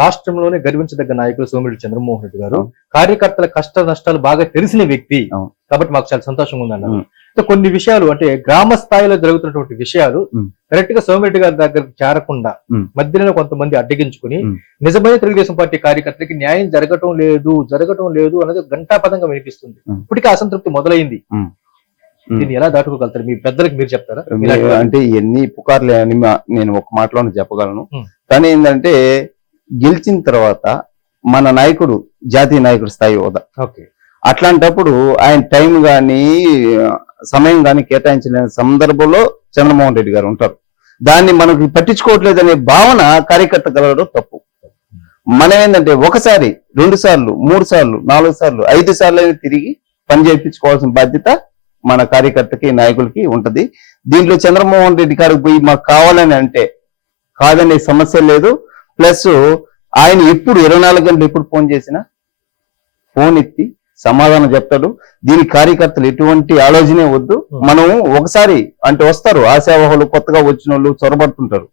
రాష్ట్రంలోనే గర్వించదగ్గ నాయకులు సోమిరెడ్డి చంద్రమోహన్ రెడ్డి గారు. కార్యకర్తల కష్ట నష్టాలు బాగా తెలిసిన వ్యక్తి. కాబట్టి మాకు చాలా సంతోషంగా ఉందన్నారు ఉం. సో కొన్ని విషయాలు అంటే గ్రామ స్థాయిలో జరుగుతున్నటువంటి విషయాలు. కరెక్ట్గా సోమిరెడ్డి గారి దగ్గరకు చేరకుండా. మధ్యలో కొంతమంది అడ్డగించుకుని. నిజమైన తెలుగుదేశం పార్టీ కార్యకర్తలకి న్యాయం జరగటం లేదు జరగటం లేదు అనేది ఘంటాపదంగా వినిపిస్తుంది. ఇప్పటికే అసంతృప్తి మొదలైంది. దీన్ని ఎలా దాటుకోగలుగుతారు మీ పెద్దలకు మీరు చెప్తారా అంటే ఎన్ని పుకార్లు నేను ఒక మాటలోనే చెప్పగలను. కానీ ఏంటంటే గెలిచిన తర్వాత మన నాయకుడు జాతీయ నాయకుడు స్థాయి హోదా. ఓకే. అట్లాంటప్పుడు ఆయన టైం గాని సమయం గాని కేటాయించిన సందర్భంలో చంద్రమోహన్ రెడ్డి గారు ఉంటారు. దాన్ని మనకు పట్టించుకోవట్లేదు అనే భావన కార్యకర్త కలగడం తప్పు. మనం ఏంటంటే ఒకసారి రెండు సార్లు మూడు సార్లు నాలుగు సార్లు ఐదు సార్లు తిరిగి పని చేయించుకోవాల్సిన బాధ్యత మన కార్యకర్తకి నాయకులకి ఉంటది. దీంట్లో చంద్రమోహన్ రెడ్డి గారికి పోయి మాకు కావాలని అంటే కాదనే సమస్య లేదు. ప్లస్ ఆయన ఎప్పుడు ఇరవై నాలుగు గంటలు ఎప్పుడు ఫోన్ చేసినా ఫోన్ ఎత్తి సమాధానం చెప్తాడు. దీని కార్యకర్తలు ఎటువంటి ఆలోచనే వద్దు. మనం ఒకసారి అంటే వస్తారు. ఆశావహులు కొత్తగా వచ్చిన వాళ్ళు చొరబడుతుంటారు.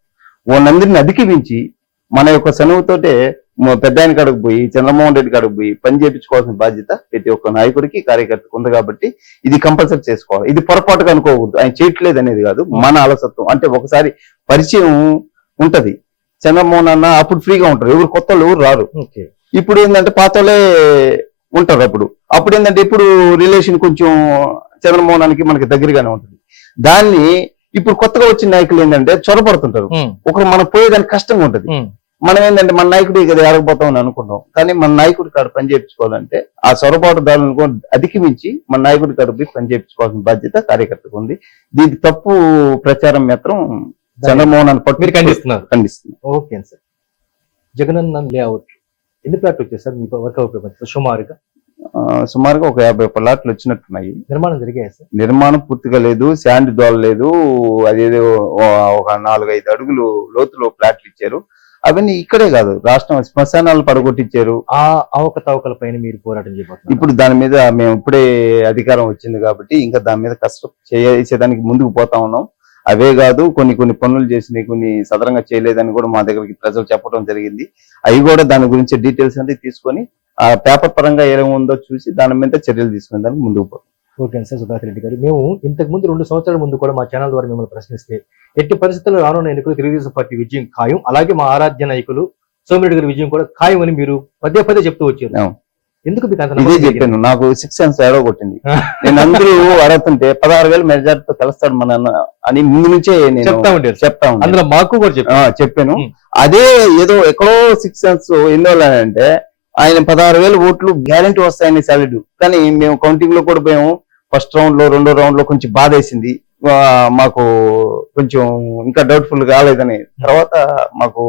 వాళ్ళందరినీ అధిగమించి మన యొక్క సెలవుతోటే మ- పెద్ద ఆయన కాడికి పోయి చంద్రమోహన్ రెడ్డి కాడికి పోయి పని చేయించుకోవాల్సిన బాధ్యత ప్రతి ఒక్క నాయకుడికి కార్యకర్తకు ఉంది కాబట్టి ఇది కంపల్సరీ చేసుకోవాలి. ఇది పొరపాటుగా అనుకోకూడదు ఆయన చేయట్లేదు అనేది కాదు. మన అలసత్వం. అంటే ఒకసారి పరిచయం ఉంటది. చంద్రమోహన్ అన్న అప్పుడు ఫ్రీగా ఉంటారు. ఎవరు కొత్త వాళ్ళు ఎవరు రారు. ఇప్పుడు ఏంటంటే పాతలే ఉంటారు అప్పుడు. అప్పుడు ఏంటంటే ఇప్పుడు రిలేషన్ కొంచెం చంద్రమోహనానికి మనకి దగ్గరగానే ఉంటుంది. దాన్ని ఇప్పుడు కొత్తగా వచ్చిన నాయకులు ఏంటంటే చొరబడుతుంటారు ఉం. ఒకరు మనం పోయేదానికి కష్టంగా ఉంటది. మనం ఏంటంటే మన నాయకుడి కదా ఆడకపోతామని అనుకుంటాం. కానీ మన నాయకుడి కాడ పని చేయించుకోవాలంటే ఆ చొరబాటుదారులను అధిగమించి మన నాయకుడి కాడ పోయి పని చేయించుకోవాల్సిన బాధ్యత కార్యకర్తకు ఉంది. దీనికి తప్పు ప్రచారం మాత్రం చంద్రమోహన్ అని పట్టు మీరు ఖండిస్తున్నారు. ఖండిస్తుంది ఓకే సార్. జగనన్న లేఅవుట్ ఎన్ని ప్లాట్లు వచ్చాయి సార్ మీకు వర్క్ సుమారుగా? సుమారుగా ఒక యాభై ప్లాట్లు వచ్చినట్టున్నాయి. నిర్మాణం జరిగాయి సార్? నిర్మాణం పూర్తిగా లేదు శాండ్ దోల లేదు అదేదో ఒక నాలుగైదు అడుగులు లోతులో ఫ్లాట్లు ఇచ్చారు. అవన్నీ ఇక్కడే కాదు రాష్ట్రం శ్మశానాలు పడగొట్టించారు ఆ అవకతవకల పైన మీరు పోరాటం చేయబోతున్నారు. ఇప్పుడు దాని మీద మేము ఇప్పుడే అధికారం వచ్చింది కాబట్టి ఇంకా దాని మీద కష్టం చేసేదానికి ముందుకు పోతా ఉన్నాం. అవే కాదు కొన్ని కొన్ని పనులు చేసినవి కొన్ని సదరంగా చేయలేదని కూడా మా దగ్గరికి ప్రజలు చెప్పడం జరిగింది. అవి కూడా దాని గురించి డీటెయిల్స్ అన్ని తీసుకొని ఆ పేపర్ పరంగా ఏముందో చూసి దాని మీద చర్యలు తీసుకునే దానికి ముందుకు పోతాం ఓకే సార్ సుధాకర్ రెడ్డి గారు. మేము ఇంతకు ముందు రెండు సంవత్సరాల ముందు కూడా మా ఛానల్ ద్వారా మిమ్మల్ని ప్రశ్నిస్తే ఎట్టి పరిస్థితుల్లో రానున్న ఎన్నికలు తెలుగుదేశం పార్టీ విజయం ఖాయం? అలాగే మా ఆరాధ్య నాయకులు సోమిరెడ్డి గారి విజయం కూడా ఖాయం అని మీరు పదే పదే చెప్తూ వచ్చారు. ఎందుకు మీకు ఇదే? చెప్పాను నాకు సిక్స్ సెన్స్ ఏడో కొట్టింది. నేను అందరూ అడుగుతుంటే పదహారు వేల మెజార్టీతో కలుస్తాడు మన అని ముందు నుంచే నేను చెప్తా ఉండేది. చెప్తా అందులో మాకు కూడా చెప్పాను. అదే ఏదో ఎక్కడో సిక్స్ సెన్స్ ఎన్నో అంటే ఆయన పదహారు వేల ఓట్లు గ్యారంటీ వస్తాయని సాలిడ్ కానీ మేము కౌంటింగ్లో కూడా మేము ఫస్ట్ రౌండ్లో రెండో రౌండ్లో కొంచెం బాధ వేసింది మాకు కొంచెం ఇంకా డౌట్ఫుల్ కాలేదని. తర్వాత మాకు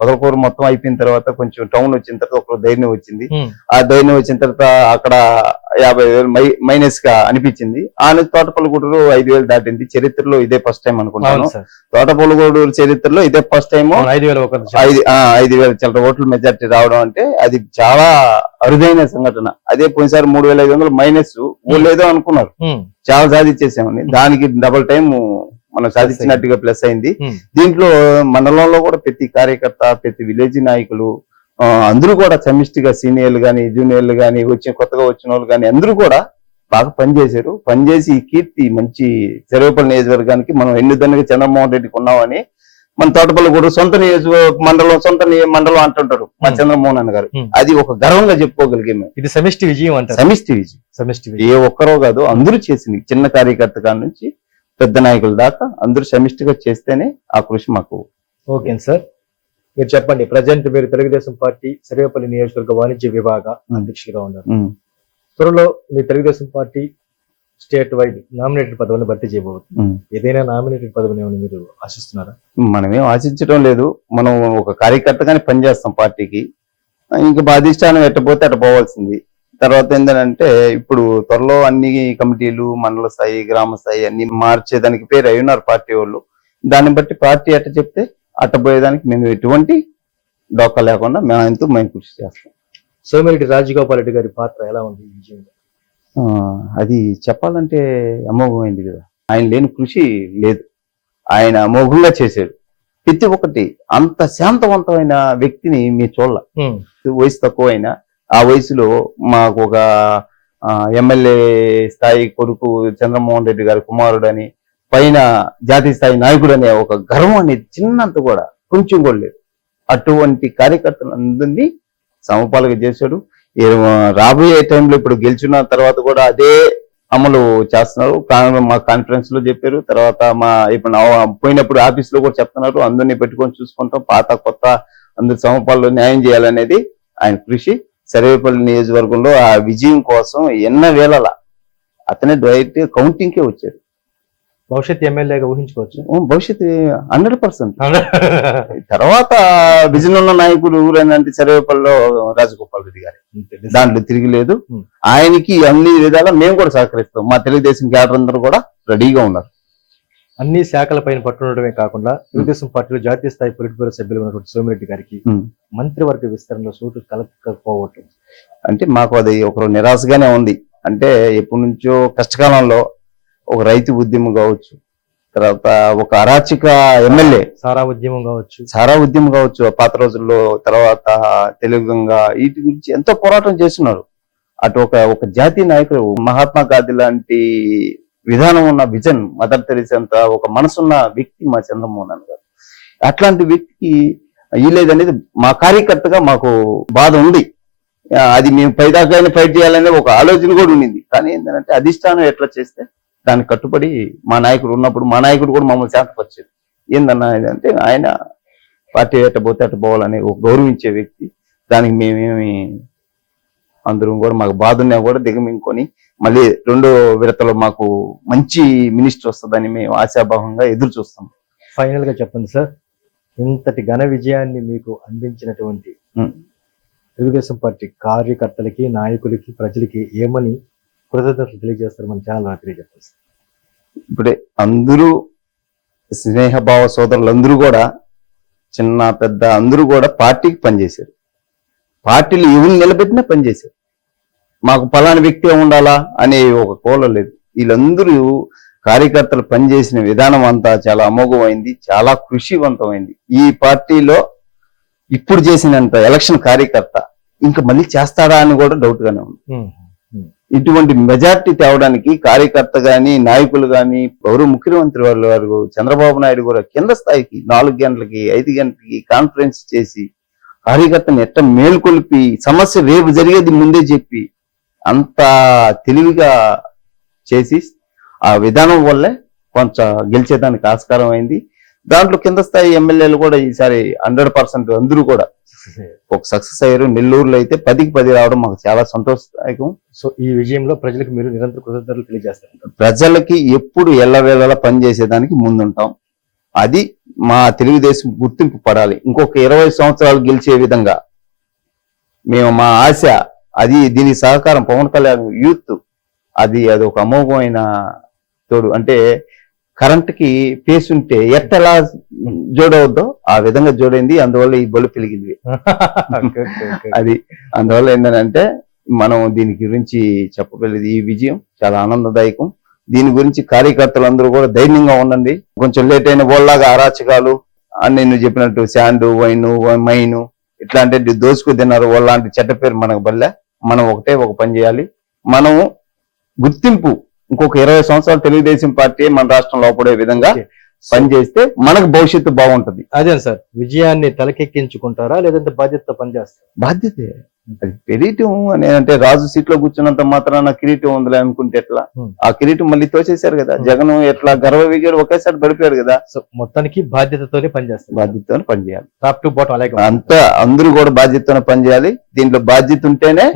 పదకూరు మొత్తం అయిపోయిన తర్వాత కొంచెం టౌన్ వచ్చిన తర్వాత ఒక ధైర్యం వచ్చింది. ఆ ధైర్యం వచ్చిన తర్వాత అక్కడ యాభై వేలు మైనస్గా అనిపించింది. ఆ నుంచి తోటపల్లిగూడూరు ఐదు వేలు దాటింది. చరిత్రలో ఇదే ఫస్ట్ టైం అనుకుంటాను. తోటపల్లిగూడూరు చరిత్రలో ఇదే ఫస్ట్ టైం ఐదు వేల ఐదు వేల చిల్లర ఓట్ల మెజార్టీ రావడం అంటే అది చాలా అరుదైన సంఘటన. అదే పోయినసారి మూడు వేల ఐదు వందలు మైనస్. ఏదో అనుకున్నారు. చాలా సాధించేసామని. దానికి డబుల్ టైం మనం సాధించినట్టుగా ప్లస్ అయింది. ఉం. దీంట్లో మండలంలో కూడా ప్రతి కార్యకర్త ప్రతి విలేజ్ నాయకులు అందరూ కూడా సమిష్టిగా సీనియర్లు గాని జూనియర్లు గాని వచ్చిన కొత్తగా వచ్చిన వాళ్ళు గాని అందరూ కూడా బాగా పనిచేశారు. పనిచేసి ఈ కీర్తి మంచి చెరువుపల్లి నియోజకవర్గానికి మనం ఎన్నిదన్నగా చంద్రమోహన్ రెడ్డికి ఉన్నామని మన తోటపల్లి కూడా సొంత నియోజక మండలం సొంత మండలం అంటుంటారు మా ఉం. చంద్రమోహన్ అన్న గారు. ఉం. అది ఒక గర్వంగా చెప్పుకోగలిగే మేము. ఇది సమిష్టి విజయం అంటారు. సమిష్టి విజయం. సమిష్టి విజయం. ఏ ఒక్కరో కాదు అందరూ చేసింది చిన్న కార్యకర్త కాడ నుంచి పెద్ద నాయకుల దాకా అందరూ సమిష్టిగా చేస్తేనే ఆ కృషి మాకు ఓకే సార్. మీరు చెప్పండి ప్రజెంట్ మీరు తెలుగుదేశం పార్టీ సర్వేపల్లి నియోజకవర్గ వాణిజ్య విభాగ అధ్యక్షులుగా ఉన్నారు. త్వరలో మీ Telugu Desam party state wide nominated పదవిని భర్తీ చేయబోతుంది. ఏదైనా నామినేటెడ్ పదవిని ఏమైనా మీరు ఆశిస్తున్నారా? మనమేం ఆశించడం లేదు. మనం ఒక కార్యకర్తగానే పనిచేస్తాం పార్టీకి. ఇంకా బాధిష్టానం ఎట్టపోతే అట్ట పోవాల్సింది. తర్వాత ఏంటంటే ఇప్పుడు త్వరలో అన్ని కమిటీలు మండల స్థాయి గ్రామ స్థాయి అన్ని మార్చేదానికి పేరు అయి ఉన్నారు పార్టీ వాళ్ళు. దాన్ని బట్టి పార్టీ అట్ట చెప్తే అట్ట పోయేదానికి మేము ఎటువంటి డోకా లేకుండా మేము ఎంతో మేము కృషి చేస్తాం. సోమిరెడ్డి రాజగోపాల్ రెడ్డి గారి పాత్ర ఎలా ఉంది విజయంలో? ఆ, అది చెప్పాలంటే అమోఘమైంది కదా. ఆయన లేని కృషి లేదు. ఆయన అమోఘంగా చేశాడు. ప్రతి ఒక్కటి అంత శాంతవంతమైన వ్యక్తిని మీ చూడాల. వయసు తక్కువైనా ఆ వయసులో మాకు ఒక ఎమ్మెల్యే స్థాయి కొడుకు చంద్రమోహన్ రెడ్డి గారి కుమారుడని పైన జాతీయ స్థాయి నాయకుడు అనే ఒక గర్వం అనేది చిన్నంత కూడా కొంచెం కూడా లేదు. అటువంటి కార్యకర్తలందరినీ సమపాలుగా చేశాడు. రాబోయే టైంలో ఇప్పుడు గెలిచిన తర్వాత కూడా అదే అమలు చేస్తున్నారు. మా కాన్ఫరెన్స్లో చెప్పారు. తర్వాత మా ఇప్పుడు పోయినప్పుడు ఆఫీస్లో కూడా చెప్తున్నారు. అందరినీ పెట్టుకొని చూసుకుంటాం. పాత కొత్త అందరి సమపాల్లో న్యాయం చేయాలనేది ఆయన కృషి. సర్వేపల్లి నియోజకవర్గంలో ఆ విజయం కోసం ఎన్న వేళల అతనే డైరెక్ట్ కౌంటింగ్ కే వచ్చాడు. భవిష్యత్ ఎమ్మెల్యేగా ఊహించుకోవచ్చు. ఓ, భవిష్యత్తు హండ్రెడ్ పర్సెంట్. తర్వాత విజన్ ఉన్న నాయకుడు ఊరేనంటే సర్వేపల్లిలో రాజగోపాల్ రెడ్డి గారు. దాంట్లో తిరిగిలేదు Hmm. ఆయనకి అన్ని విధాలా మేము కూడా సహకరిస్తాం. మా తెలుగుదేశం క్యాడర్ అందరూ కూడా రెడీగా ఉన్నారు. అన్ని శాఖల పైన పట్టునడమే కాకుండా తెలుగుదేశం పార్టీలో జాతీయ స్థాయి పొలిట్ బ్యూరో సభ్యులు ఉన్నటువంటి సోమిరెడ్డి గారికి. మంత్రివర్గ విస్తరణలో చోటు కలగకపోవటం అంటే మాకు అది ఒక నిరాశగానే ఉంది. అంటే ఎప్పటి నుంచో కష్టకాలంలో ఒక రైతు ఉద్యమం కావచ్చు తర్వాత ఒక అరాచక ఎమ్మెల్యే. సారా ఉద్యమం కావచ్చు. సారా ఉద్యమం కావచ్చు. ఆ పాత రోజుల్లో తర్వాత తెలుగుగా వీటి గురించి ఎంతో పోరాటం చేస్తున్నారు. అటు ఒక ఒక జాతీయ నాయకుడు మహాత్మా గాంధీ లాంటి విధానం ఉన్న విజన్ మదర్ తెరిసి ఒక మనసున్న వ్యక్తి మా చంద్రమోహన్ అన్న గారు. అట్లాంటి వ్యక్తికి లేదనేది మా కార్యకర్తగా మాకు బాధ ఉంది. అది మేము పైదాకానే ఫైట్ చేయాలనే ఒక ఆలోచన కూడా ఉండింది. కానీ ఏంటంటే అధిష్టానం ఎట్లా చేస్తే దానికి కట్టుబడి మా నాయకుడు ఉన్నప్పుడు మా నాయకుడు కూడా మమ్మల్ని శాంతపరిచేది. ఏందన్నా అంటే ఆయన పార్టీ ఎట్ట పోతే అట్ట పోవాలని ఒక గౌరవించే వ్యక్తి. దానికి మేమేమి అందరం కూడా మాకు బాధ ఉన్నా కూడా దిగమింగుకొని మళ్ళీ రెండో విడతలో మాకు మంచి మినిస్టర్ వస్తుందని మేము ఆశాభావంగా ఎదురు చూస్తాం. ఫైనల్గా చెప్పండి సార్. ఇంతటి ఘన విజయాన్ని మీకు అందించినటువంటి. తెలుగుదేశం పార్టీ కార్యకర్తలకి నాయకులకి ప్రజలకి ఏమని కృతజ్ఞతలు తెలియజేస్తారు? మన ఛానల్ తెలియజెప్పారు సార్. ఇప్పుడే అందరూ స్నేహభావ సోదరులందరూ కూడా చిన్న పెద్ద అందరూ కూడా పార్టీకి పనిచేశారు. పార్టీలు ఎవరు నిలబెట్టినా పనిచేశారు. మాకు పలాని వ్యక్తి ఉండాలా అనే ఒక కోల లేదు. వీళ్ళందరూ కార్యకర్తలు పనిచేసిన విధానం అంతా చాలా అమోఘమైంది చాలా కృషివంతమైంది. ఈ పార్టీలో ఇప్పుడు చేసినంత ఎలక్షన్ కార్యకర్త ఇంకా మళ్ళీ చేస్తాడా అని కూడా డౌట్ గానే ఉంది. ఇటువంటి మెజార్టీ తేవడానికి కార్యకర్త గాని నాయకులు గాని గౌరవ ముఖ్యమంత్రి వారు వారు చంద్రబాబు నాయుడు కూడా కింద స్థాయికి నాలుగు గంటలకి ఐదు గంటలకి కాన్ఫరెన్స్ చేసి కార్యకర్తను ఎట్ట మేల్కొల్పి సమస్య రేపు జరిగేది ముందే చెప్పి అంత తెలివిగా చేసి ఆ విధానం వల్లే కొంచెం గెలిచేదానికి ఆస్కారం అయింది. దాంట్లో కింద స్థాయి ఎమ్మెల్యేలు కూడా ఈసారి హండ్రెడ్ పర్సెంట్ అందరూ కూడా ఒక సక్సెస్ అయ్యారు. నెల్లూరులో అయితే పదికి పది రావడం మాకు చాలా సంతోషదాయకం. సో ఈ విజయంలో ప్రజలకు మీరు నిరంతర కృతజ్ఞతలు తెలియజేస్తారు. ప్రజలకి ఎప్పుడు ఎల్లవేళలా పనిచేసేదానికి ముందుంటాం. అది మా తెలుగుదేశం గుర్తింపు పడాలి. ఇంకొక ఇరవై సంవత్సరాలు గెలిచే విధంగా మేము మా ఆశ అది దీని సహకారం పవన్ కళ్యాణ్ యూత్. అది అది ఒక అమోఘమైన తోడు. అంటే కరెంట్కి ఫేస్ ఉంటే ఎట్టలా జోడవద్దో ఆ విధంగా జోడైంది. అందువల్ల ఈ బలు పెరిగింది. అది అందువల్ల ఏంటంటే మనం దీని గురించి చెప్పగలిగేది ఈ విజయం చాలా ఆనందదాయకం. దీని గురించి కార్యకర్తలందరూ కూడా ధైర్యంగా ఉండండి. కొంచెం లేట్ అయిన వాళ్ళలాగా అరాచకాలు అని నేను చెప్పినట్టు శాండు వైను మైను ఇట్లాంటి దోసుకు తిన్నారు వాళ్ళంటి చెడ్డ పేరు మనకు బల్లే మనం ఒకటే ఒక పని చేయాలి. మనం గుర్తింపు ఇంకొక ఇరవై సంవత్సరాలు తెలుగుదేశం పార్టీ మన రాష్ట్రంలో పడే విధంగా ఓకే. పనిచేస్తే మనకు భవిష్యత్తు బాగుంటది. అదే సార్ విజయాన్ని తలకెక్కించుకుంటారా లేదంటే బాధ్యతతో పనిచేస్తారా బాధ్యతే. అది కిరీటం అని అంటే రాజు సీట్లో కూర్చున్నంత మాత్రాన కిరీటం ఉందిలే అనుకుంటే ఎట్లా. ఆ కిరీటం మళ్ళీ తోసేశారు కదా. జగన్ ఎట్లా గర్వ విజయాలు ఒకేసారి పడిపోయారు కదా. సో మొత్తానికి బాధ్యతతోనే పనిచేస్తారు బాధ్యతతో పనిచేయాలి టాప్ టు బాటం అలాగే అంతా అందరూ కూడా బాధ్యతతో పనిచేయాలి దీంట్లో బాధ్యత ఉంటేనే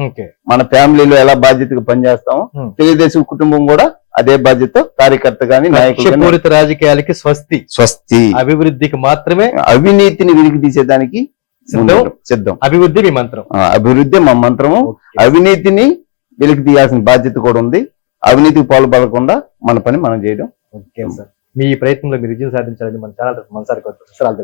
మన ఫ్యామిలీలో ఎలా బాధ్యతగా పనిచేస్తామో. తెలుగుదేశం కుటుంబం కూడా అదే బాధ్యత కార్యకర్త గాని లక్ష్యపూరిత రాజకీయాలకి స్వస్తి. స్వస్తి. అభివృద్ధికి మాత్రమే అవినీతిని వెలికి తీసేదానికి సిద్ధం. అభివృద్ధి మీ మంత్రం. అభివృద్ధి మా మంత్రము. అవినీతిని వెలికి తీయాల్సిన బాధ్యత కూడా ఉంది. అవినీతికి పాల్పడకుండా మన పని మనం చేయడం. Okay sir. మీ ప్రయత్నంలో మీరు విజయం సాధించాలని మన ఛానల్ మనసారి